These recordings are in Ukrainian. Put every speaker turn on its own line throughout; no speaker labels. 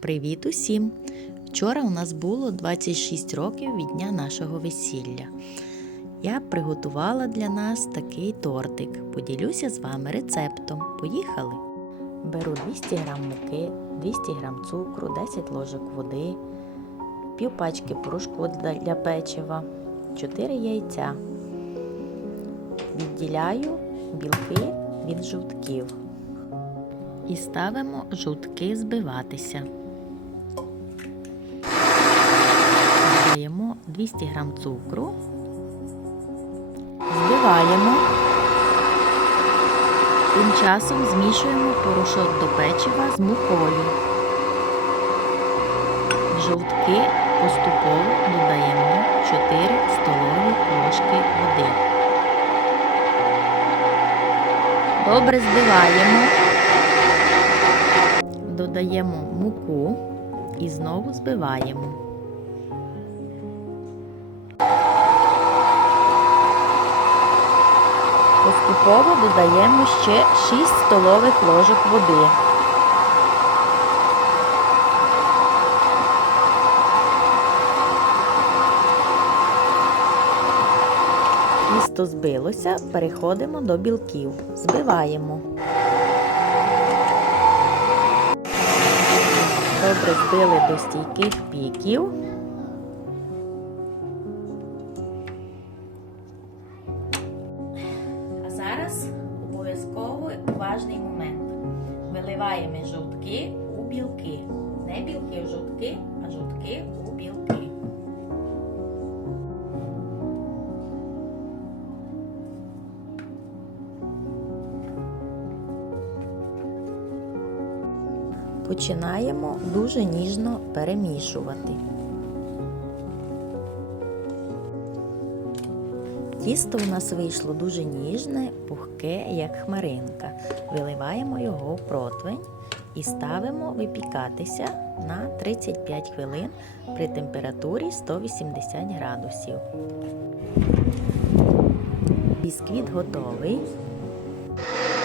Привіт усім! Вчора у нас було 26 років від дня нашого весілля. Я приготувала для нас такий тортик. Поділюся з вами рецептом. Поїхали! Беру 200 г муки, 200 г цукру, 10 ложок води, пів пачки порошку для- печива, 4 яйця. Відділяю білки від жовтків. І ставимо жовтки збиватися. 200 г цукру, збиваємо. Тим часом змішуємо порошок до печива з мукою. Жовтки поступово додаємо 4 столові ложки води. Добре збиваємо. Додаємо муку і знову збиваємо. Поступово додаємо ще 6 столових ложок води. Тісто збилося, переходимо до білків. Збиваємо. Добре збили до стійких піків. Важний момент. Виливаємо жовтки у білки. Не білки в жовтки, а жовтки у білки. Починаємо дуже ніжно перемішувати. Тісто у нас вийшло дуже ніжне, пухке, як хмаринка. Виливаємо його в противень і ставимо випікатися на 35 хвилин при температурі 180 градусів. Бісквіт готовий.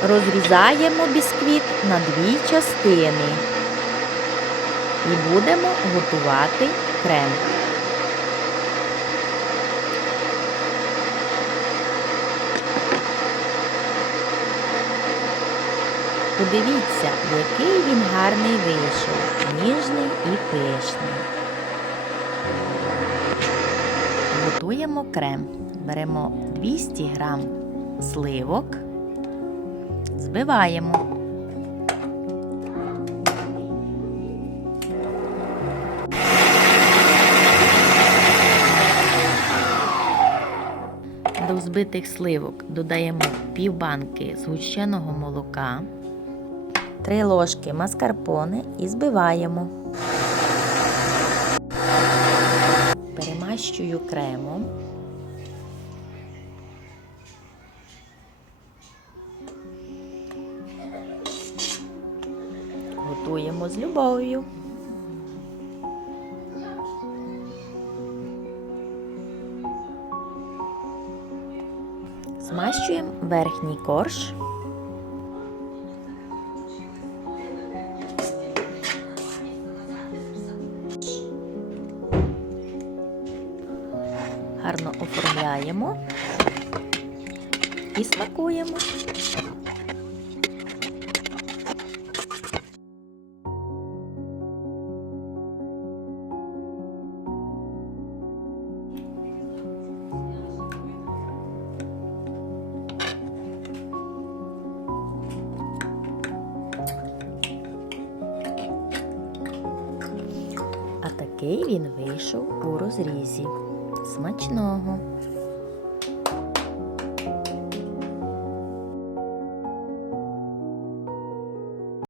Розрізаємо бісквіт на дві частини і будемо готувати крем. Подивіться, який він гарний вийшов, ніжний і пишний. Готуємо крем. Беремо 200 г сливок, збиваємо. До взбитих сливок додаємо півбанки згущеного молока, 3 ложки маскарпоне і збиваємо. Перемащую кремом. Готуємо з любов'ю. Змащуємо верхній корж. Гарно оформляємо і смакуємо. Такий він вийшов у розрізі. Смачного!